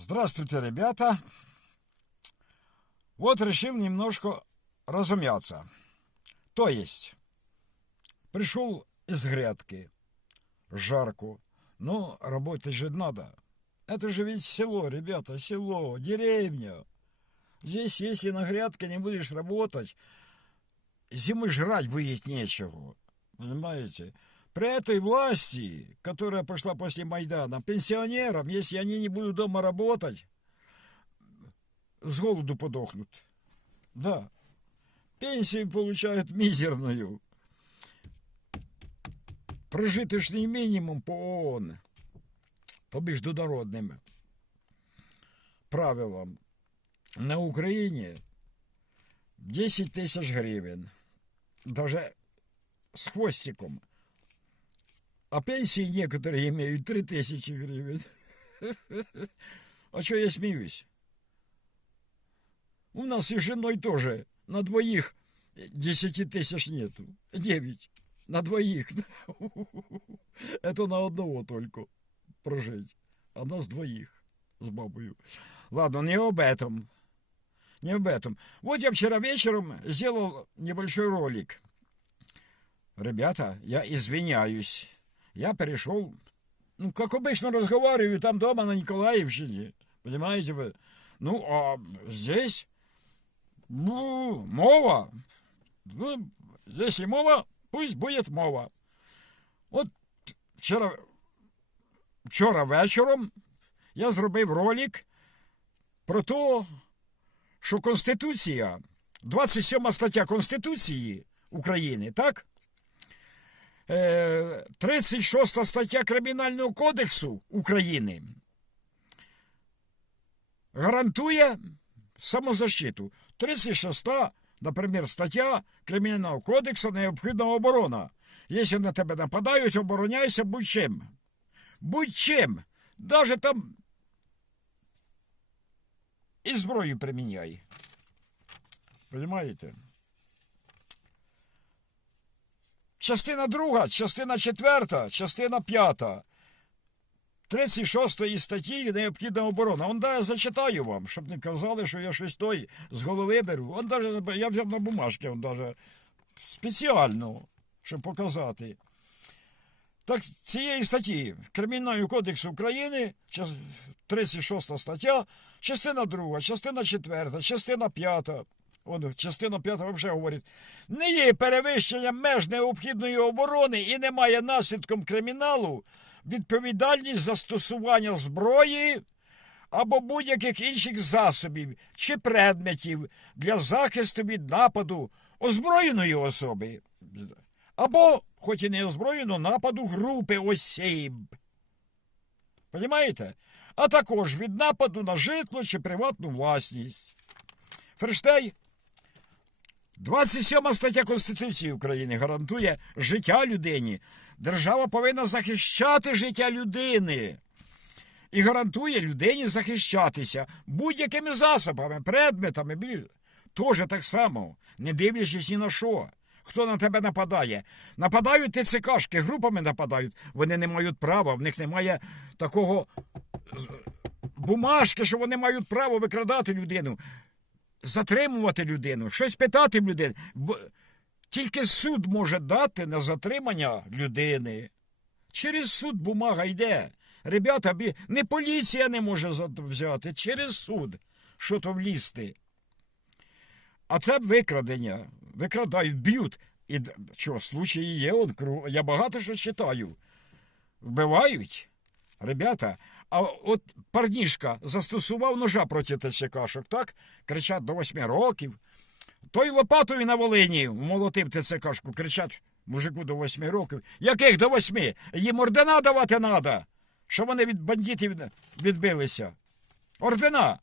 Здравствуйте, ребята. Вот решил немножко разумяться. То есть, пришел из грядки, жарко, но работать же надо. Это же ведь село, ребята, село, деревня. Здесь, если на грядке не будешь работать, зимой жрать будет нечего. Понимаете? При этой власти, которая пошла после Майдана, пенсионерам, если они не будут дома работать, с голоду подохнут. Да. Пенсию получают мизерную. Прожиточный минимум по ООН, по международным правилам на Украине 10 тысяч гривен. Даже с хвостиком. А пенсии некоторые имеют 3 тысячи гривен. А что я смеюсь? У нас и женой тоже на двоих 10 тысяч нету. 9 на двоих. Это на одного только прожить. А нас двоих с бабою. Ладно, не об этом. Не об этом. Вот я вчера вечером сделал небольшой ролик. Ребята, я извиняюсь. Я перешел, ну, как обычно разговариваю там дома на Николаевщине. Понимаете вы? Ну, а здесь, ну, мова. Ну, если мова, пусть будет мова. От вчора, вчора вечором я зробив ролик про те, що Конституція, 27 стаття Конституції України, так? Е, 36 стаття Кримінального кодексу України гарантує самозащиту. 36, наприклад, стаття Кримінального кодексу необхідна оборона. Якщо на тебе нападають, обороняйся будь-чим. Будь-чим. Даже там і зброю приміняй. Понимаєте? Частина друга, частина четверта, частина п'ята. 36 статті необхідна оборона. Он да, я зачитаю вам, щоб не казали, що я щось той з голови беру. Он даже, я взяв на бумажки, он даже спеціально, щоб показати. Так, цієї статті Кримінального кодексу України, 36 стаття, частина 2, частина 4, частина 5. Он, частина 5 взагалі говорить, не є перевищенням меж необхідної оборони і немає наслідком криміналу відповідальність застосування зброї або будь-яких інших засобів чи предметів для захисту від нападу озброєної особи або, хоч і не озброєно, нападу групи осіб. Понімаєте? А також від нападу на житло чи приватну власність. Ферштей, 27 стаття Конституції України гарантує життя людині. Держава повинна захищати життя людини. І гарантує людині захищатися будь-якими засобами, предметами. Тоже так само, не дивлячись ні на що. Хто на тебе нападає? Нападають ТЦКшки, групами нападають. Вони не мають права, в них немає такого бумажки, що вони мають право викрадати людину, затримувати людину, щось питати в людини. Бо Тільки суд може дати на затримання людини. Через суд бумага йде. Ребята, не поліція не може взяти, через суд. Що то влізти. А це викрадення. Викрадають, б'ють. І що, случаї є, я багато що читаю. Вбивають. Ребята, а от парнішка застосував ножа проти ТЦКшок, так? Кричать до восьми років. Той лопатою на Волині молотив ТЦКшку, кричать мужику до восьми років. Яких до восьми? Їм ордена давати треба, що вони від бандитів відбилися. Ордена.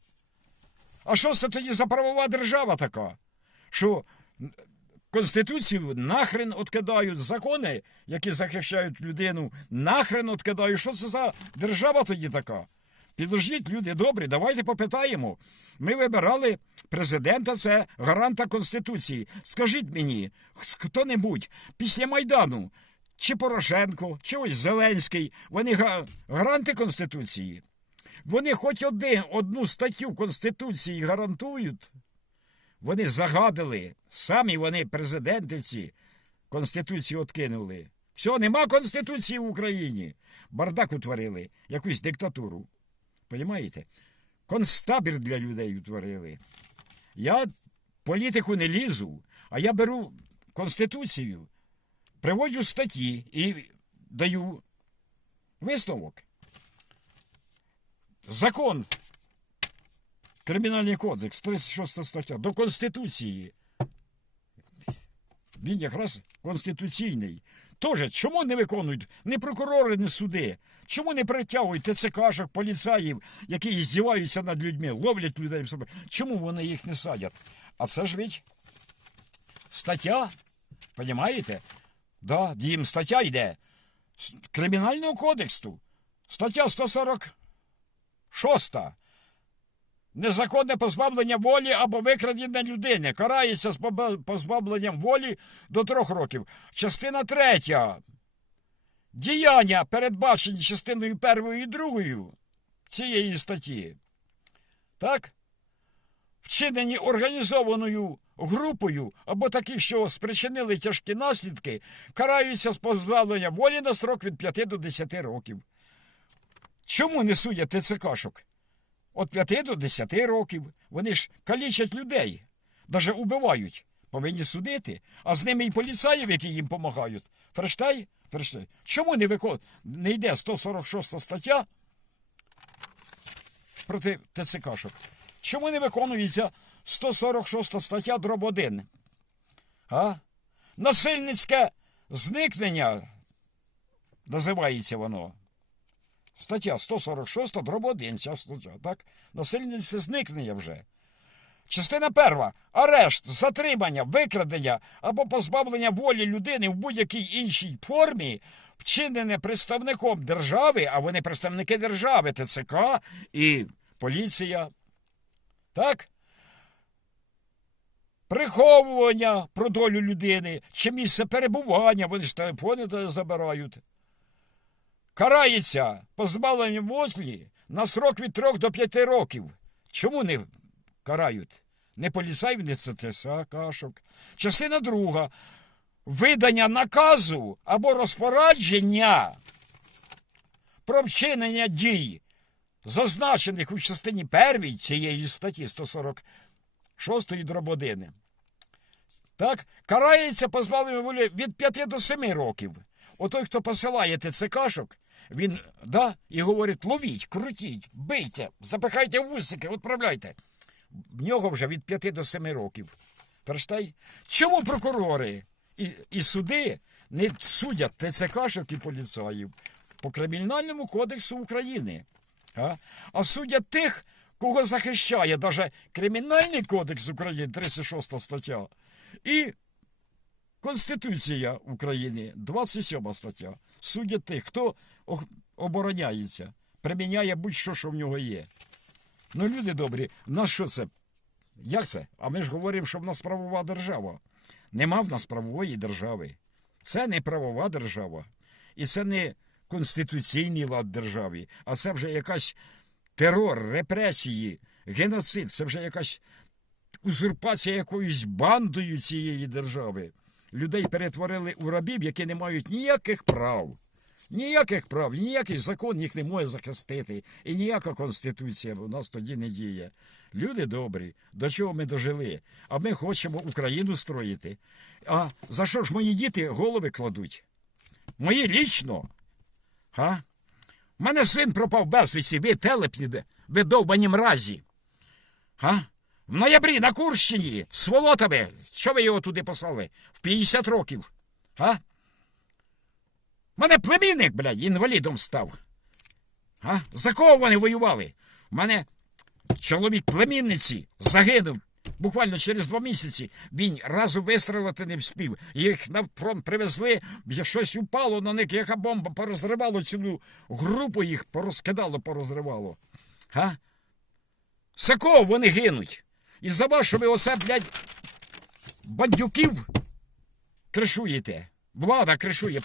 А що це тоді за правова держава така? Що Конституцію нахрен откидають, закони, які захищають людину, нахрен откидають. Що це за держава тоді така? Підождіть, люди добрі, давайте попитаємо. Ми вибирали президента, це гаранта Конституції. Скажіть мені, хто-небудь після Майдану, чи Порошенко, чи ось Зеленський, вони гаранти Конституції. Вони хоч один, одну статтю Конституції гарантують. Вони загадили, самі вони президенти ці Конституцію откинули. Все, нема Конституції в Україні. Бардак утворили, якусь диктатуру. Понімаєте? Концтабір для людей утворили. Я політику не лізу, а я беру Конституцію, приводжу статті і даю висновок. Закон. Кримінальний кодекс, 36 стаття, до Конституції. Він якраз конституційний. Тож, чому не виконують ні прокурори, ні суди? Чому не притягують ТЦКшок, поліцаїв, які здіваються над людьми, ловлять людей в себе? Чому вони їх не садять? А це ж ведь стаття, понімаєте? Да, їм стаття йде Кримінального кодексу. Стаття 146. Незаконне позбавлення волі або викрадення людини карається з позбавленням волі до трьох років. Частина третя. Діяння, передбачені частиною першою і другою цієї статті. Так? Вчинені організованою групою або такі, що спричинили тяжкі наслідки, караються з позбавленням волі на срок від 5 до 10 років. Чому не судять ТЦКшок? От 5 до 10 років. Вони ж калічать людей, навіть убивають. Повинні судити, а з ними і поліцаїв, які їм допомагають. Фрештай? Фрештай. Чому не викон... не йде 146 стаття проти ТЦКшок? Чому не виконується 146 стаття дроб 1? А? Насильницьке зникнення називається воно. Стаття 146, дроб 1, ця стаття, так? Насильницьке зникнення вже. Частина перша. Арешт, затримання, викрадення або позбавлення волі людини в будь-якій іншій формі, вчинене представником держави, а вони представники держави, ТЦК і поліція. Так? Приховування про долю людини чи місце перебування, вони ж телефони забирають. Карається позбавленням волі на срок від 3 до 5 років. Чому не карають? Не поліцаїв, не ЦЦКшок. Частина друга. Видання наказу або розпорядження про вчинення дій, зазначених у частині первій цієї статті 146 дрободини. Так, карається позбавленням волі від 5 до 7 років. Отой, хто посилає ТЦКшок, він да, і говорить: ловіть, крутіть, бийте, запихайте в усики, відправляйте. В нього вже від 5 до 7 років. Перштай? Чому прокурори і, і суди не судять ТЦКшок і поліцаїв по Кримінальному кодексу України? А, а судять тих, кого захищає навіть Кримінальний кодекс України, 36 стаття, і Конституція України, 27 стаття. Судять тих, хто обороняється, приміняє будь-що, що в нього є. Ну, люди добрі, в нас що це? Як це? А ми ж говоримо, що в нас правова держава. Нема в нас правової держави. Це не правова держава. І це не конституційний лад держави, а це вже якась терор, репресії, геноцид, це вже якась узурпація якоюсь бандою цієї держави. Людей перетворили у рабів, які не мають ніяких прав. Ніяких прав, ніякий закон їх не може захистити, і ніяка конституція у нас тоді не діє. Люди добрі, до чого ми дожили? А ми хочемо Україну строїти. А за що ж мої діти голови кладуть? Мої лічно. Га? У мене син пропав безвісті, ви телепні, ви довбані мразі. Га? В ноябрі на Курщині з волотами. Що ви його туди послали? В 50 років. Га? Мене племінник, блядь, інвалідом став. А? За кого вони воювали? У мене чоловік племінниці загинув буквально через два місяці. Він разу вистрелити не вспів. Їх на фронт привезли, щось упало на них, яка бомба порозривало цілу групу їх, порозкидало, порозривало. А? За кого вони гинуть? І за вас, ви оце, блядь, бандюків кришуєте. Влада кришує,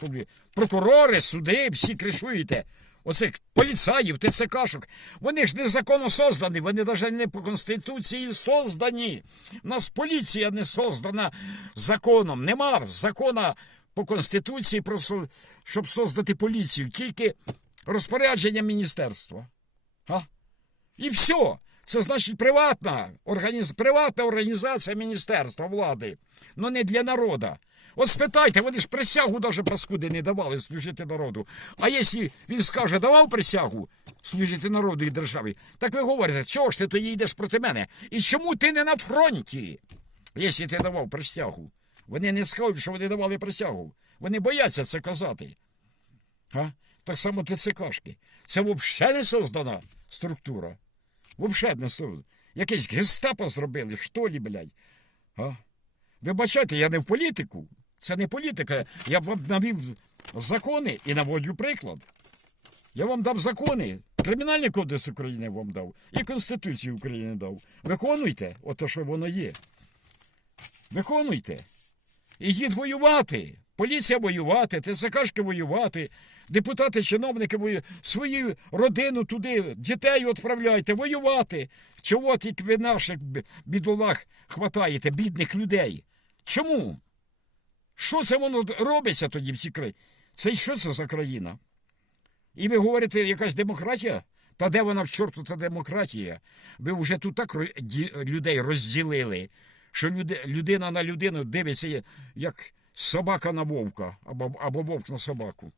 прокурори, суди, всі кришуєте. оцих поліцаїв, ТЦКшок, вони ж незаконно создані, вони навіть не по Конституції создані. У нас поліція не создана законом. Нема закона по Конституції, про, щоб создати поліцію, тільки розпорядження міністерства. А? І все. Це значить приватна, організ... приватна організація Міністерства влади, але не для народу. От спитайте, вони ж присягу навіть паскуди не давали служити народу. А якщо він скаже, давав присягу служити народу і державі, так ви говорите, чого ж ти тоді йдеш проти мене? І чому ти не на фронті, якщо ти давав присягу? Вони не скажуть, що вони давали присягу. Вони бояться це казати. А? Так само ТЦКшки. Це взагалі не создана структура. Взагалі не создана. Якесь гестапо зробили, що лі, блядь. А? Ви бачите, я не в політику. Це не політика. Я вам навів закони і наводжу приклад. Я вам дав закони. Кримінальний кодекс України вам дав і Конституцію України дав. Виконуйте, ото що воно є. Виконуйте. Ідіть воювати. Поліція воювати, ТСКшки воювати, депутати, чиновники воювати, свою родину туди, дітей відправляйте, воювати. Чого тільки ви наших бідолах хватаєте, бідних людей? Чому? Що це воно робиться тоді в цій країні? Це що це за країна? І ви говорите, якась демократія? Та де вона в чорту та демократія? Ви вже тут так людей розділили, що людина на людину дивиться, як собака на вовка, або, або вовк на собаку.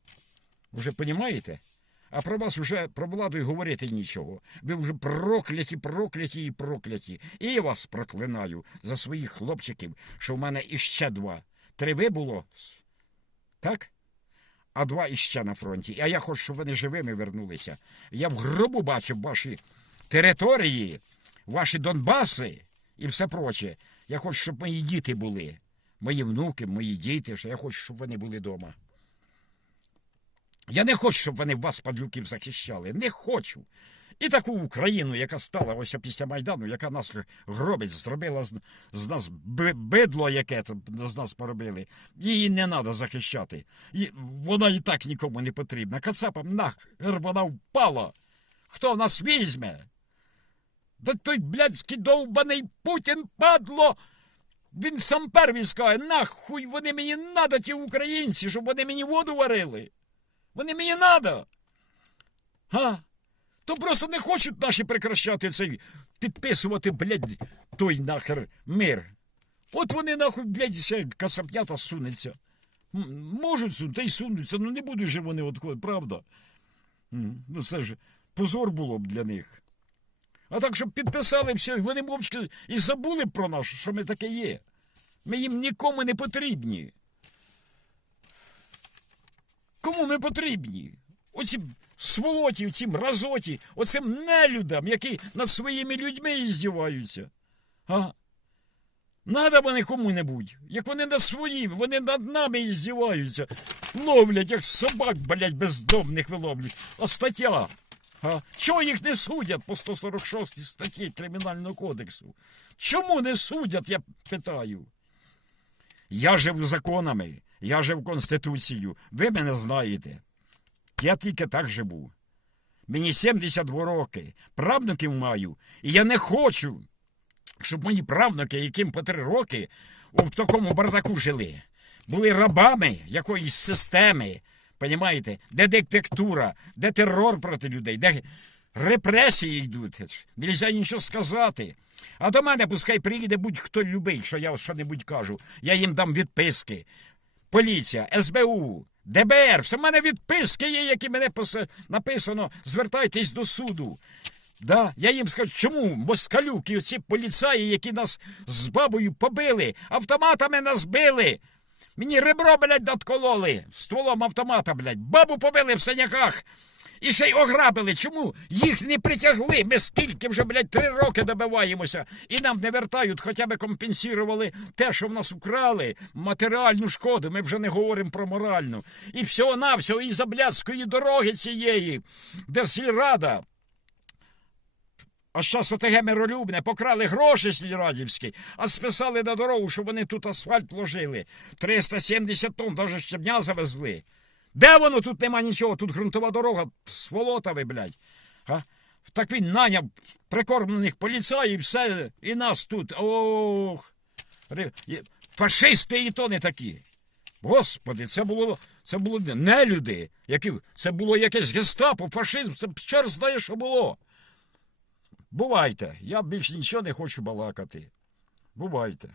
Вже розумієте? А про вас вже про владу й говорити нічого. Ви вже прокляті, прокляті і прокляті. І я вас проклинаю за своїх хлопчиків, що в мене іще два. Три було? Так? а два іще на фронті. А я хочу, щоб вони живими вернулися. Я в гробу бачив ваші території, ваші Донбаси і все проче. Я хочу, щоб мої діти були, мої внуки, мої діти, я хочу, щоб вони були вдома. Я не хочу, щоб вони вас, падлюків, захищали. Не хочу. І таку Україну, яка стала ось після Майдану, яка нас гробить, зробила з, з нас бидло, яке з нас поробили. Її не треба захищати. І вона і так нікому не потрібна. Кацапам нахер вона впала. Хто нас візьме? Да той блядський довбаний Путін падло. Він сам первий скаже, нахуй вони мені надо, ті українці, щоб вони мені воду варили. Вони мені надо. Га? То просто не хочуть наші прекращати цей підписувати, блядь, той нахер мир. От вони нахуй, блядь, ще касапнята сунеться. Можуть сунути, та й сунуться, ну не будуть же вони відходити, правда? Ну це ж позор було б для них. А так, щоб підписали все, вони мовчки і забули про нас, що ми таке є. Ми їм нікому не потрібні. Кому ми потрібні? Оці сволоті, ці мразоті, оцим нелюдам, які над своїми людьми іздіваються. А? Надо вони кому-небудь. Як вони над своїми, вони над нами іздіваються. Ловлять, як собак, блядь, бездомних виловлюють. А стаття. А? Чого їх не судять по 146 статті Кримінального кодексу? Чому не судять, я питаю? Я жив законами, я жив Конституцією. Ви мене знаєте. Я тільки так живу. Мені 72 роки, правнуків маю, і я не хочу, щоб мої правнуки, яким по три роки в такому бардаку жили, були рабами якоїсь системи, понімаєте, де диктатура, де терор проти людей, де репресії йдуть. Нельзя нічого сказати. А до мене пускай приїде будь-хто любий, що я що-небудь кажу. Я їм дам відписки. Поліція, СБУ, ДБР, все в мене відписки є, які мене посе- написано, звертайтесь до суду. Да, я їм скажу, чому москалюки, оці поліцаї, які нас з бабою побили, автоматами нас били. Мені ребро, блядь, надкололи стволом автомата, блядь. Бабу побили в синяках. І ще й ограбили. Чому їх не притягли? Ми скільки вже, блядь, три роки добиваємося, і нам не вертають, хоча б компенсували те, що в нас украли, матеріальну шкоду. Ми вже не говоримо про моральну. І всього-навсього із Заблядської дороги цієї, де сільрада а зараз ОТГ миролюбне, покрали гроші сільрадівські, а списали на дорогу, щоб вони тут асфальт ложили. 370 тонн, навіть щебня завезли. Де воно? Тут нема нічого, тут ґрунтова дорога, сволотове, блядь. А? Так він наняв прикормлених поліцаїв, все, і нас тут. Ох. Фашисти і то не такі. Господи, це було, це було не люди, які, це було якесь гестапо, фашизм, це чор знає, що було. Бувайте, я більш нічого не хочу балакати. Бувайте.